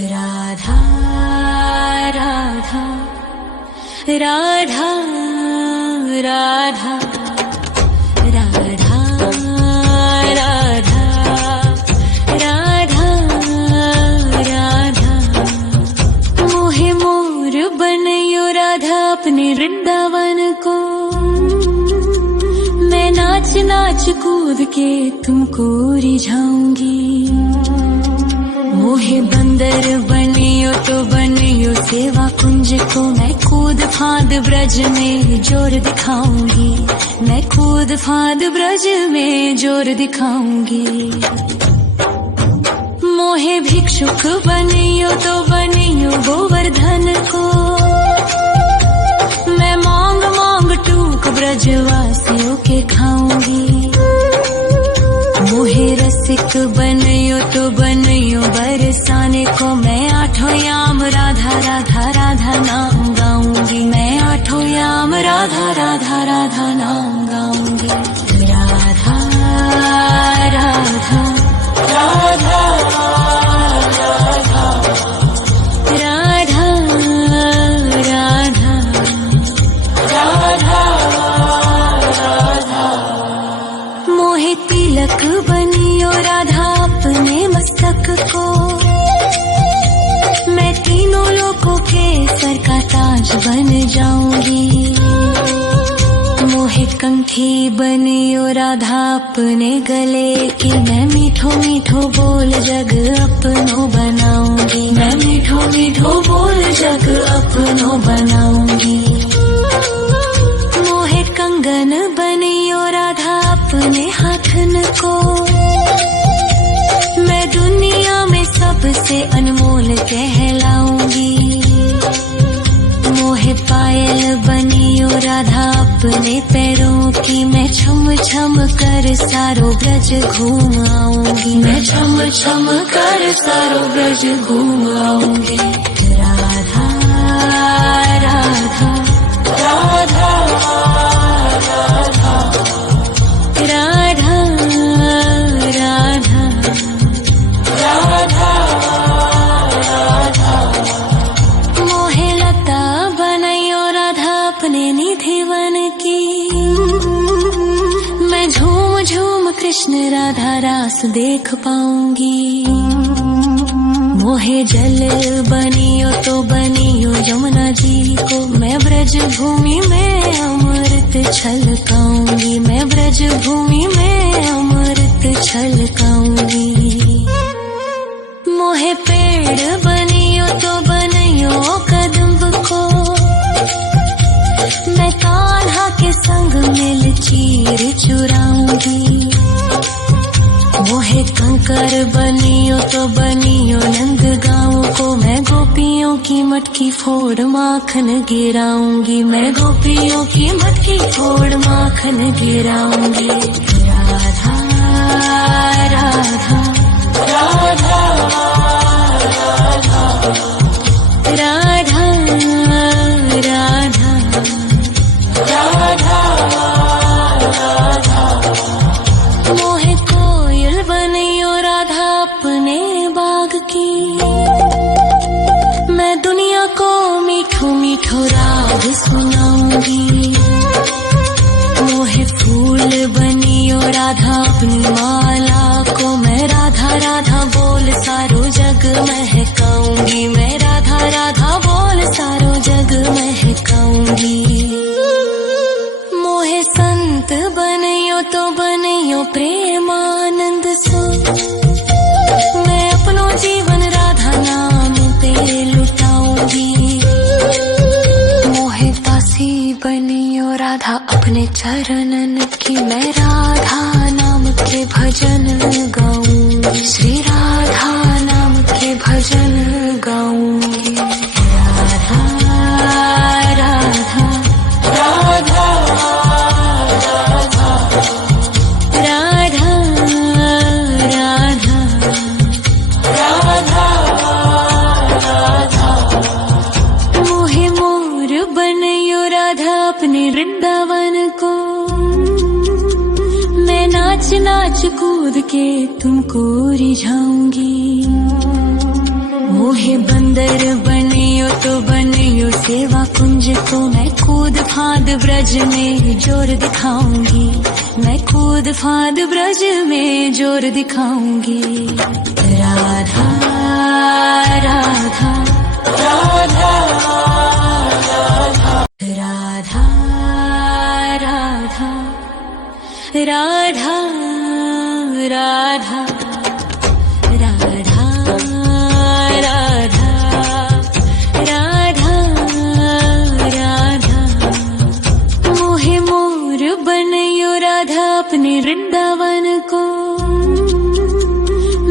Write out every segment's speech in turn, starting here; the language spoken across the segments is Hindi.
राधा राधा राधा राधा राधा राधा राधा राधा मोहे मोर बनयो राधा अपने वृंदावन को। मैं नाच नाच कूद के तुमको रिझाऊंगी। मोहे बंदर बनियो तो बनियो सेवा कुंज को। मैं कूद फांद ब्रज में जोर दिखाऊंगी। मैं कूद फांद ब्रज में जोर दिखाऊंगी। मोहे भिक्षुक बनियो तो बनियो गोवर्धन को। मैं मांग मांग टूक ब्रजवासियों के खाऊंगी। मोहे रसिक बनयो तो बनयो बरसाने को। मैं आठों याम राधा राधा राधा नाम गाऊंगी। मैं आठों याम राधा राधा राधा नाम गाऊंगी। राधा राधा राधा राधा राधा राधा राधा। मोहे तिलक बनियो राधा अपने मस्तक को। मैं तीनों लोगों के सर का ताज बन जाऊंगी। मोहे कंठी बनियो राधा अपने गले की। मैं मीठो मीठो बोल जग अपनो बनाऊंगी। मैं मीठो मीठो बोल जग अपनो बनाऊंगी। मोहे कंगन बनियो राधा अपने हाथन को। मैं दुनिया में सबसे अनमोल कहलाऊंगी। मोहे पायल बनियो राधा अपने पैरों की। मैं छम छम कर सारो ब्रज घूम आऊंगी। मैं छम छम कर सारो ब्रज घूम आऊंगी। राधा राधा राधा राधा राधा राधा राधा। मोहे लता बनयो राधा अपने निधि वन की। मैं झूम झूम कृष्ण राधा रास देख पाऊंगी। मोहे जल बनियो तो बनियो यमुना जी को। मैं ब्रज भूमि में अमृत छलकाऊंगी। मैं ब्रज भूमि में अमृत छलकाऊंगी। मोहे पेड़ बनियो तो बनियो कदम्ब को। मैं कान्हा के संग मिल चीर चुराऊंगी। मोहे कंकर बनियो तो बनियो नंद गाँव को। मैं गोपियों की मटकी फोड़ माखन गिराऊंगी। मैं गोपियों की मटकी फोड़ माखन गिराऊंगी। राधा राधा राधा राधा राधा राधा राधा। मोहे कोयल बनियो राधा अपने बाग की। मैं दुनिया को मीठो मीठो राग सुनाऊंगी। मोहे फूल बनियो राधा अपनी माला को। मैं राधा राधा बोल सारो जग महकाऊंगी। मैं राधा राधा बोल सारो जग महकाऊंगी। मोहे संत बनियो तो बनियो प्रेमानंद सो। मैं अपनो जीवन राधा नाम पे लुटाऊंगी। मोहे दासी बनियो राधा अपने चरणन की। मैं राधा नाम के भजन गाऊंगी। श्री राधा नाम के भजन गाऊंगी। राधा राधा राधा राधा राधा राधा राधा। मोहे मोर बनयो राधा अपने वृंदावन को। मैं नाच नाच कूद के तुमको रिझाऊंगी। मोहे बंदर बनियो तो बनियो सेवा कुंज को मैं कूद फाद ब्रज में जोर दिखाऊंगी, मैं कूद फाद ब्रज में जोर दिखाऊंगी। राधा राधा राधा राधा राधा राधा राधा राधा राधा राधा राधा मोहे मोर बनयो राधा अपने वृंदावन को,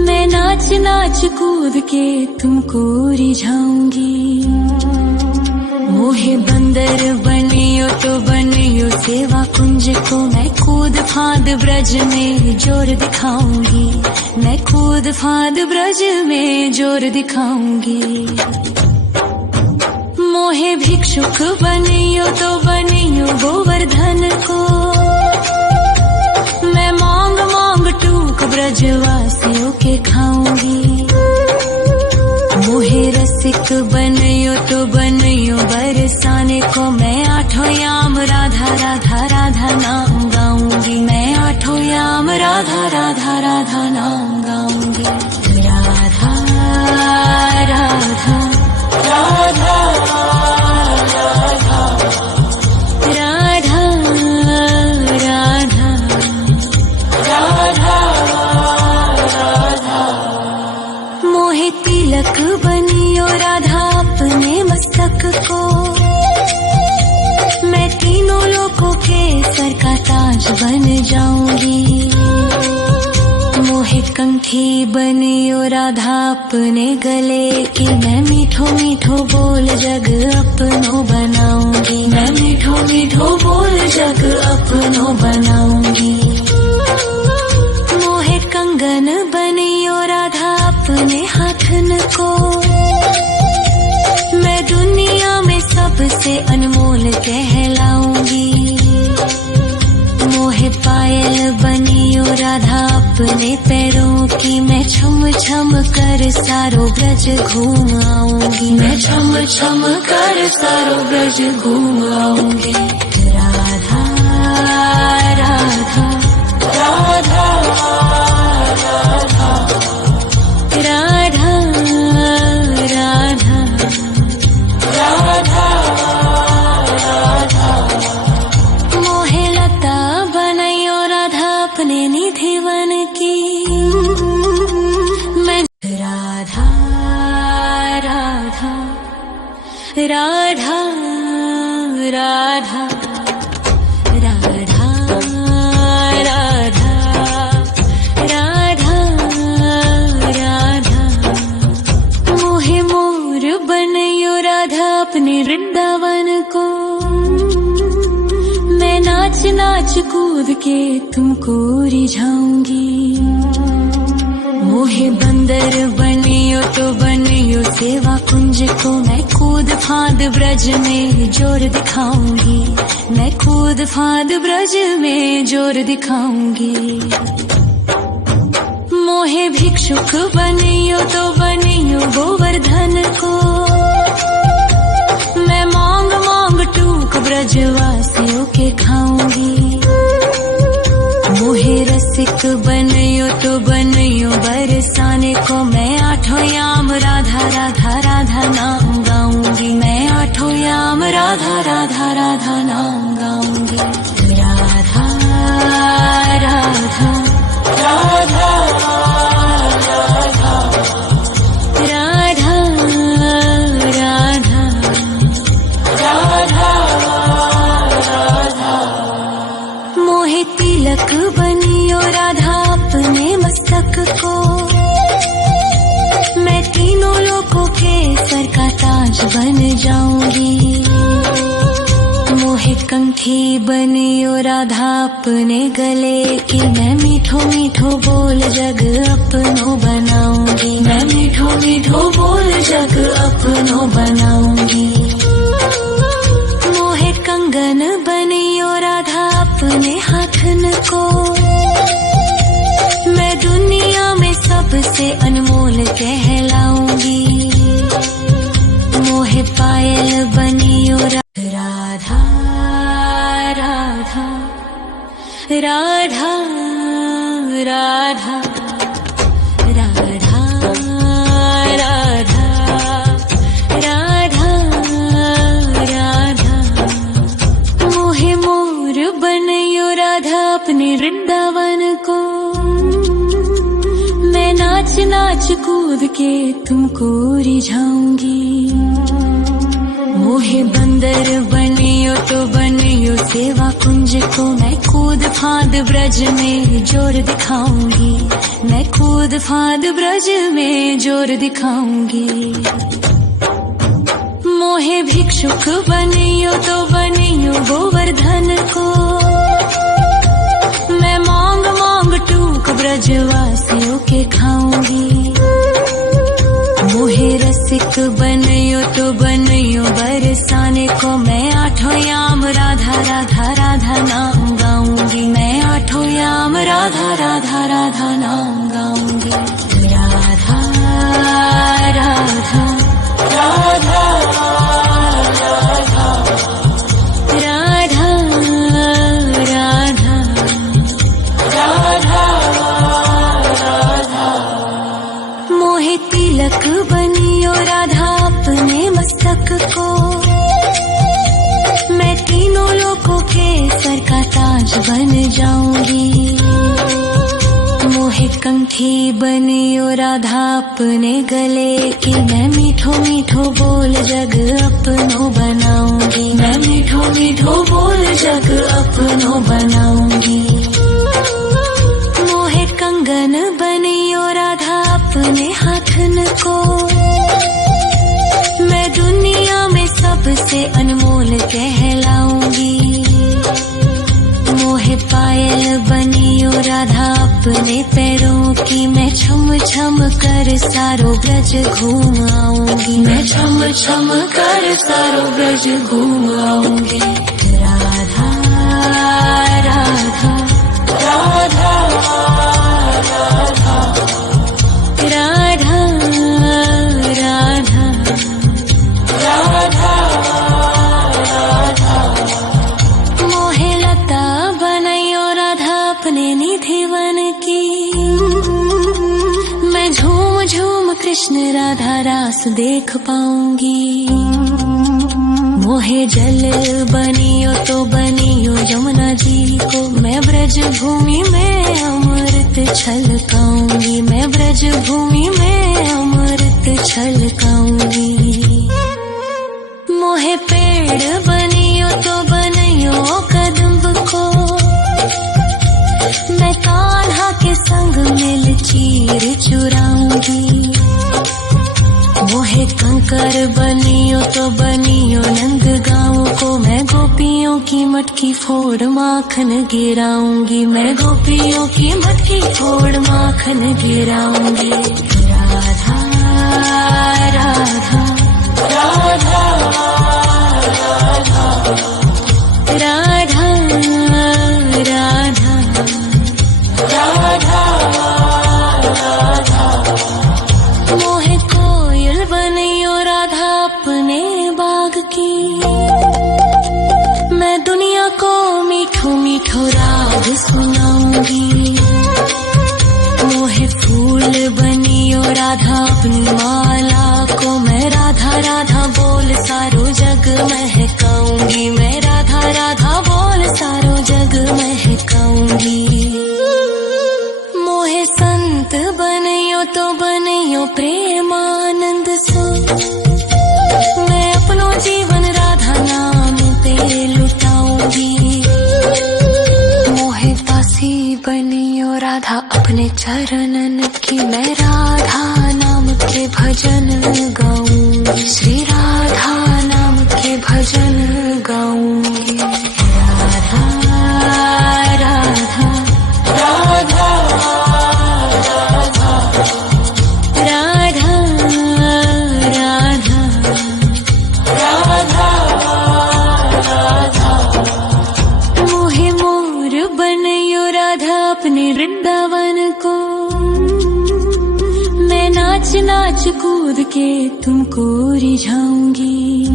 मैं नाच नाच कूद के तुमको रिझाऊंगी। मोहे बंदर बनियो तो बनियो सेवा कुंज को मैं कूद फाद ब्रज में जोर दिखाऊंगी, मैं कूद फाद ब्रज में जोर दिखाऊंगी। मोहे भिक्षुक बनियो तो बनियो गोवर्धन को, मैं मांग मांग टूक ब्रजवासियों के खाऊंगी। मोहे रसिक बनियो तो बनियो बरसाने को, मैं आठों याम राधा राधा राधा नाम गाऊंगी, मैं आठों याम राधा राधा राधा नाम गाऊंगी। राधा राधा राधा राधा राधा राधा राधा मोहे तिलक बनियो राधा अपने मस्तक को, मैं तीनों लोकों के सर का ताज बन जाऊंगी। मोहे कंठी बनियो राधा अपने गले की, मैं मीठो मीठो बोल जग अपनो बनाऊंगी, मैं मीठो मीठो बोल जग अपनो बनाऊंगी। मोहे कंगन बनियो राधा अपने हाथन को, मैं दुनिया में सबसे अनमोल कहलाऊंगी। मोहे पायल बनियो राधा अपने पैरों की, मैं छम छम कर सारो ब्रज घूम आऊंगी, मैं छम छम कर सारो ब्रज घूम आऊंगी। राधा राधा राधा राधा राधा राधा राधा मोहे लता बनयो राधा अपने निधिवन की, मैं राधा राधा राधा राधा राधा राधा राधा राधा मोहे मोर बनयो राधा अपने वृंदावन को, मैं नाच नाच कूद के तुमको रिझाऊंगी। मोहे बंदर बनियो तो बनियो सेवा कुंज को, मैं कूद फाद ब्रज में जोर दिखाऊंगी, मैं कूद फाद ब्रज में जोर दिखाऊंगी। मोहे भिक्षुक बनियो तो बनियो गोवर्धन को, मैं मांग मांग टूक ब्रजवासियों के खाऊंगी। मोहे रसिक बनियो तो बनियो बरसाने को, मैं आठों याम राधा राधा राधा नाम गाऊंगी, मैं आठों याम राधा राधा राधा नाम गाऊंगी। राधा राधा राधा राधा राधा राधा राधा राधा मोहे तिलक बनियो राधा अपने मस्तक को, मैं तीनों लोकों के सर का ताज बन जाऊंगी। मोहे कंठी बनियो राधा अपने गले की, मैं मीठो मीठो बोल जग अपनो बनाऊंगी, मैं मीठो मीठो बोल जग अपनो बनाऊंगी। मोहे कंगन बनियो राधा अपने हाथन को, मैं दुनिया में सबसे अनमोल कहलाऊंगी। राधा राधा राधा राधा राधा राधा मोहे मोर बनयो राधा अपने वृंदावन को। मैं नाच नाच कूद के तुमको रिझाऊंगी। मोहे बंदर बनियो तो बनियो सेवा कुंज को। मैं कूद फांद ब्रज में जोर दिखाऊंगी। मैं कूद फांद ब्रज में जोर दिखाऊंगी। मोहे भिक्षुक बनियो तो बनियो गोवर्धन को। मैं मांग मांग टूक ब्रजवासियों के खाऊंगी। मोहे रसिक बनियो तो बनियो बरसाने को। मैं आठों याम राधा राधा राधा नाम गाऊंगी। मैं आठों याम राधा राधा राधा नाम गाऊंगी। राधा राधा राधा राधा राधा राधा राधा मोहे तिलक बनियो राधा अपने मस्तक को। मैं तीनों लोगों के सर का ताज बन जाऊंगी। मोहे कंठी बनियो राधा अपने गले की। मैं मीठो मीठो बोल जग अपनो बनाऊंगी। मैं मीठो मीठो बोल जग अपनो बनाऊंगी। मोहे कंगन बनियो राधा अपने हाथन को। मैं दुनिया में सबसे अनमोल कहलाऊंगी। मोहे पायल बनियो राधा अपने पैरों की। मैं छम छम कर सारो ब्रज घूम आऊंगी। मैं छम छम कर सारो ब्रज घूम आऊंगी। राधा राधा राधा राधा राधा राधा राधा राधा मोहे लता बनयो राधा अपने निधि वन की। मैं झूम झूम कृष्ण राधा रास देख पाऊंगी। मोहे जल बनियो तो बनियो यमुना जी को। मैं ब्रज भूमि में अमृत छलकाऊंगी। मैं ब्रज भूमि में अमृत छलकाऊंगी। मोहे पेड़ बनियो तो बनियो कदम्ब को। मैं कान्हा के संग मिल चीर चुराऊंगी। मोहे कंकर बनियो तो बनियो नंद गाँव को। मैं गोपियों की मटकी फोड़ माखन गिराऊंगी। मैं गोपियों की मटकी फोड़ माखन गिराऊंगी। राधा राधा राधा राधा राधा राधा राधा राधा मोहे कोयल बनियो राधा अपने बाग की। मैं दुनिया को मीठो मीठो राग सुनाऊंगी। मोहे फूल बनियो राधा अपनी माला को। मैं राधा राधा बोल सारो जग महकाऊंगी। मैं राधा राधा बोल सारो जग महकाऊंगी। मोहे संत बनियो तो बनियो प्रेमानंद सो। मैं अपनो जीवन राधा नाम पे लुटाऊंगी। मोहे दासी बनियो राधा अपने चरणन की। मैं राधा नाम के भजन गाऊंगी। श्री राधा नाम के भजन गाऊंगी। राधा राधा राधा राधा राधा राधा राधा राधा मोहे मोर बनयो राधा अपने वृंदावन को। मैं नाच नाच कूद के तुमको रिझाऊंगी।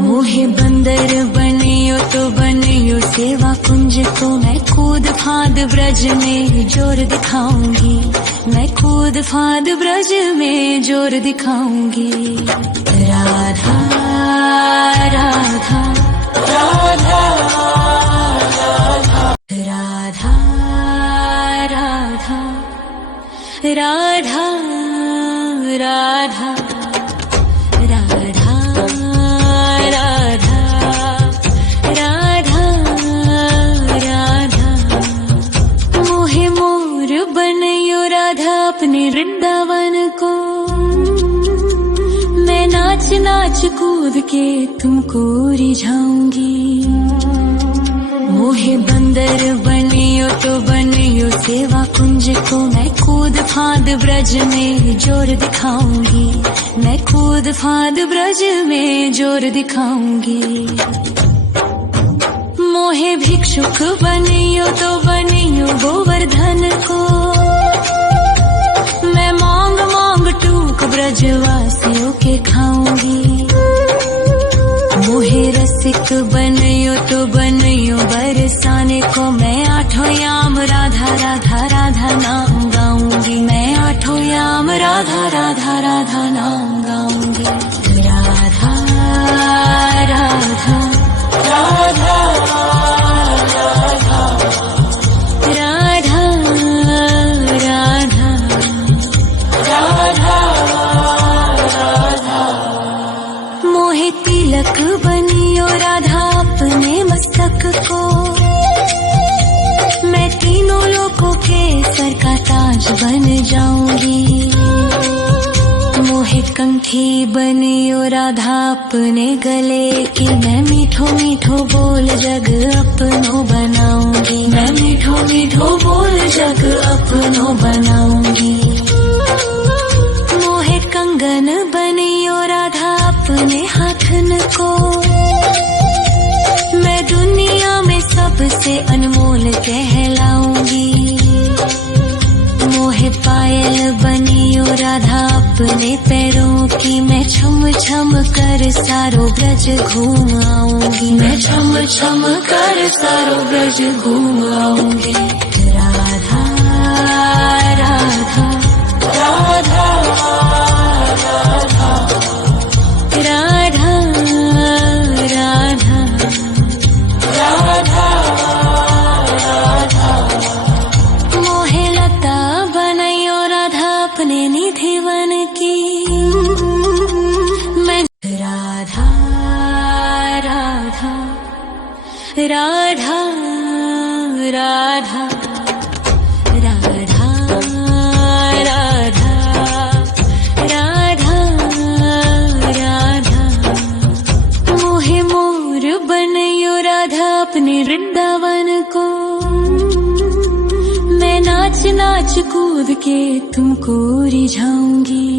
मोहे बंदर बनियो तो बनियो सेवा कुंज को मैं कूद फांद ब्रज में जोर दिखाऊंगी, मैं कूद फांद ब्रज में जोर दिखाऊंगी। राधा राधा राधा राधा राधा राधा राधा राधा राधा राधा राधा मोहे मोर बनयो राधा अपने वृंदावन को, मैं नाच नाच कूद के तुमको रिझाऊंगी। मोहे बंदर बनियो तो बनियो सेवा कुंज को मैं कूद फांद ब्रज में जोर दिखाऊंगी, मैं कूद फांद ब्रज में जोर दिखाऊंगी। मोहे भिक्षुक बनियो तो बनियो गोवर्धन को, मैं मांग मांग टूक ब्रजवासियों के खाऊंगी। मोहे रसिक बनियो तो बनियो बरसाने को, मैं आठों याम राधा राधा राधा नाम गाऊंगी, मैं आठों याम राधा राधा राधा नाम गाऊंगी। राधा राधा राधा राधा राधा राधा राधा मोहे तिलक बनियो राधा अपने मस्तक को, मैं तीनों लोगों के सर का ताज बन जाऊंगी। मोहे कंठी बनियो राधा अपने गले की, मैं मीठो मीठो बोल जग अपनो बनाऊंगी, मैं मीठो मीठो बोल जग अपनो बनाऊंगी। मोहे कंगन बनियो राधा अपने हाथन को, मैं दुनिया में सबसे अनमोल कहलाऊंगी। मोहे पायल बनियो राधा अपने पैरों की, मैं छम छम कर सारो ब्रज घूम आऊंगी, मैं छम छम कर सारो ब्रज घूम आऊंगी। राधा राधा राधा राधा राधा राधा राधा मोहे लता बनयो राधा अपने निधिवन की, मैं राधा राधा राधा राधा राधा राधा राधा मोहे मोर बनयो राधा अपने वृंदावन को, मैं नाच नाच कूद के तुमको रिझाऊंगी।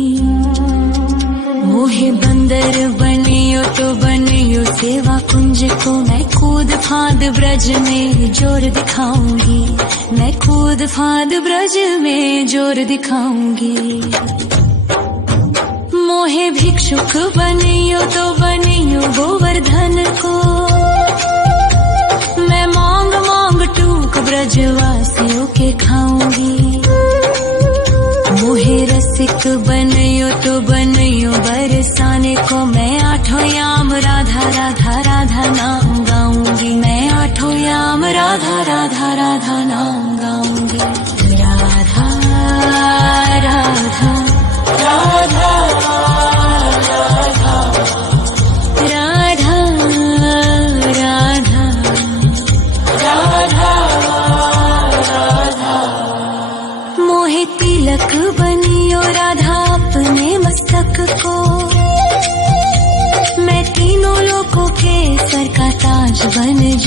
मोहे बंदर बनियो तो बनियो सेवा कुंज को, मैं कूद फांद ब्रज में जोर दिखाऊंगी, मैं कूद फांद ब्रज में जोर दिखाऊंगी। मोहे भिक्षुक बनियो तो बनियो गोवर्धन को, मैं मांग मांग टूक ब्रजवासियों के खाऊंगी। मोहे रसिक बनियो तो बनियो बरसाने को, मैं आठों याम राधा राधा राधा नाम गाऊंगी, मैं आठों याम राधा राधा राधा नाम गाऊंगी। राधा राधा राधा राधा राधा राधा राधा मोहे तिलक बनियो राधा अपने मस्तक को, मैं तीनों लोगों के सर का ताज बन